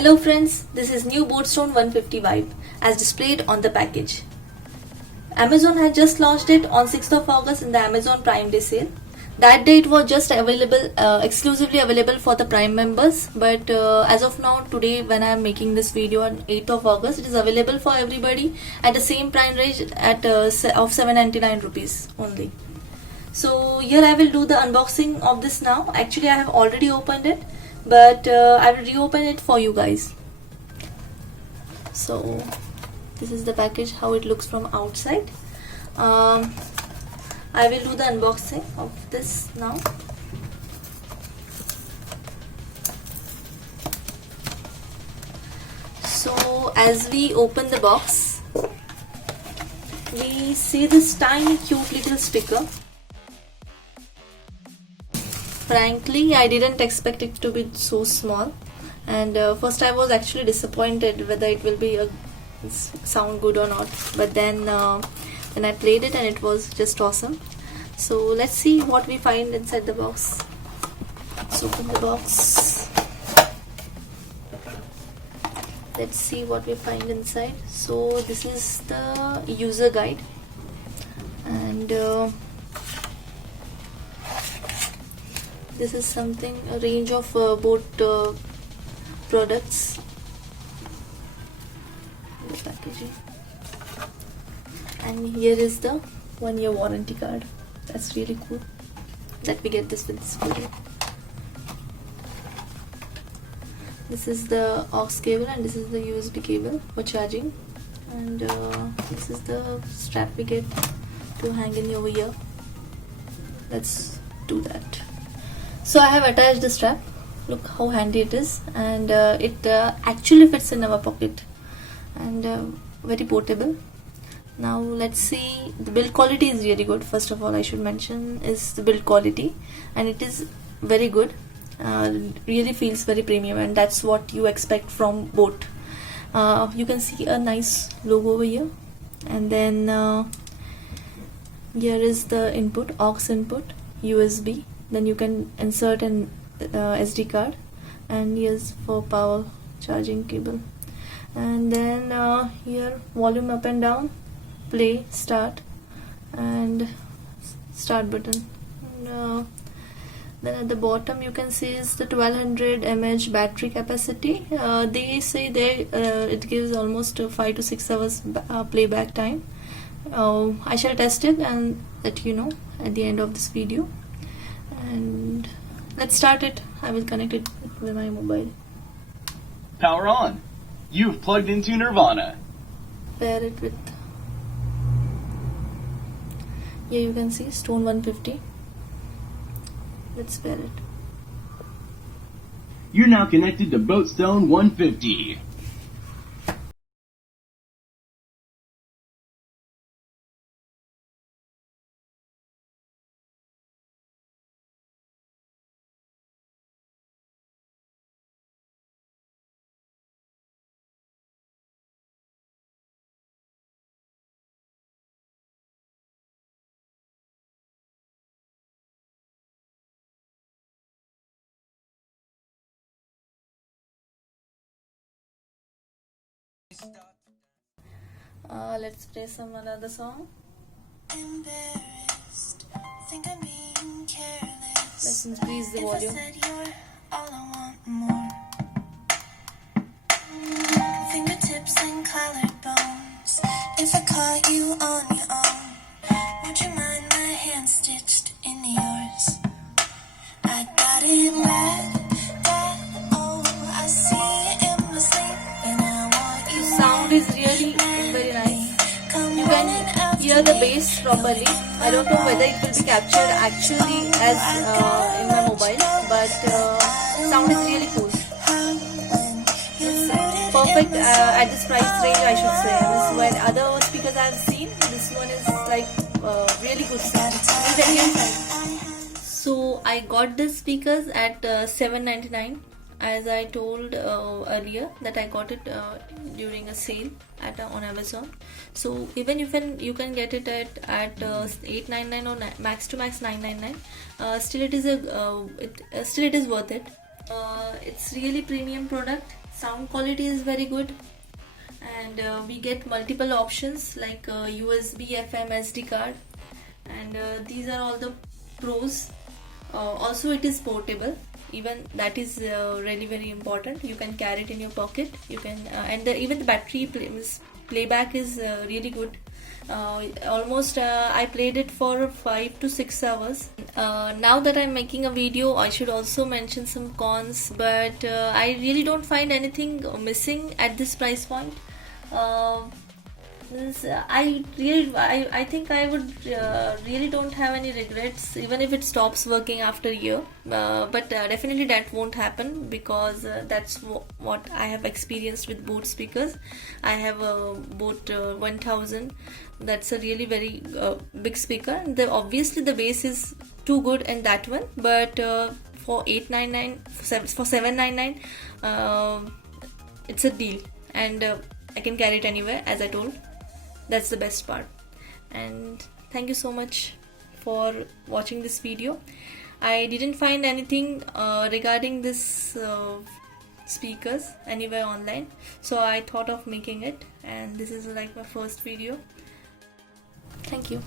Hello friends, this is new Boatstone 150 Vibe as displayed on the package. Amazon had just launched it on 6th of August in the Amazon Prime Day sale. That day it was just available, exclusively available for the Prime members, but as of now, today when I am making this video on 8th of August, it is available for everybody at the same prime range at of 799 rupees only. So here I will do the unboxing of this now. Actually I have already opened it, but I will reopen it for you guys. So this is the package, how it looks from outside. I will do the unboxing of this now. So as we open the box, we see this tiny cute little speaker. Frankly, I didn't expect it to be so small, and first I was actually disappointed whether it will be sound good or not, but then I played it and it was just awesome. So let's see what we find inside the box. Let's open the box. Let's see what we find inside. So this is the user guide, and this is something, a range of boat products. The packaging, and here is the 1-year warranty card. That's really cool that we get this with this video. This is the aux cable and this is the USB cable for charging, and this is the strap we get to hang in over here. Let's do that. So I have attached the strap. Look how handy it is, and it actually fits in our pocket, and very portable. Now let's see, the build quality is really good. First of all, I should mention is the build quality, and it is very good. Really feels very premium, and that's what you expect from boat. You can see a nice logo over here, and then here is the input, aux input, USB. Then you can insert an SD card, and here's for power charging cable, and then here volume up and down, play, start, and start button. And, then at the bottom you can see is the 1200 mAh battery capacity. They say it gives almost 5 to 6 hours playback time. I shall test it and let you know at the end of this video. And let's start it. I will connect it with my mobile. Power on. You've plugged into Nirvana. Pair it with, here you can see Stone 150. Let's pair it. You're now connected to Boatstone 150. Let's play some another song. Embarrassed, think I'm being careless. Let's increase the If I volume. said you're all I want more. Fingertips and collarbones. If I caught you on your own, would you mind my hand stitched in yours? I got it bad, oh, I see it in my sleep, and I want you. The sound is really very nice. You can hear the bass properly. I don't know whether it will be captured actually as in my mobile, but sound is really cool. It's perfect at this price range, I should say. This when other speakers I've seen, this one is like really good sound. Very inside. So I got these speakers at 799. As I told earlier that I got it during a sale on Amazon. So even you can get it at 899 or max to max 999. Still it is worth it. It's really premium product. Sound quality is very good, and we get multiple options like USB, FM, SD card, and these are all the pros. Also, it is portable. Even that is really very important. You can carry it in your pocket. You can even the battery playback is really good. Almost I played it for 5 to 6 hours. Now that I'm making a video, I should also mention some cons, but I really don't find anything missing at this price point. I think I would really don't have any regrets even if it stops working after a year, but definitely that won't happen because that's what I have experienced with Bose speakers. I have a Bose 1000. That's a really very big speaker. Obviously the bass is too good in that one, but for 899 for 799 it's a deal, and I can carry it anywhere, as I told. That's the best part. And thank you so much for watching this video. I didn't find anything regarding this speakers anywhere online, so I thought of making it, and this is like my first video. Thank you.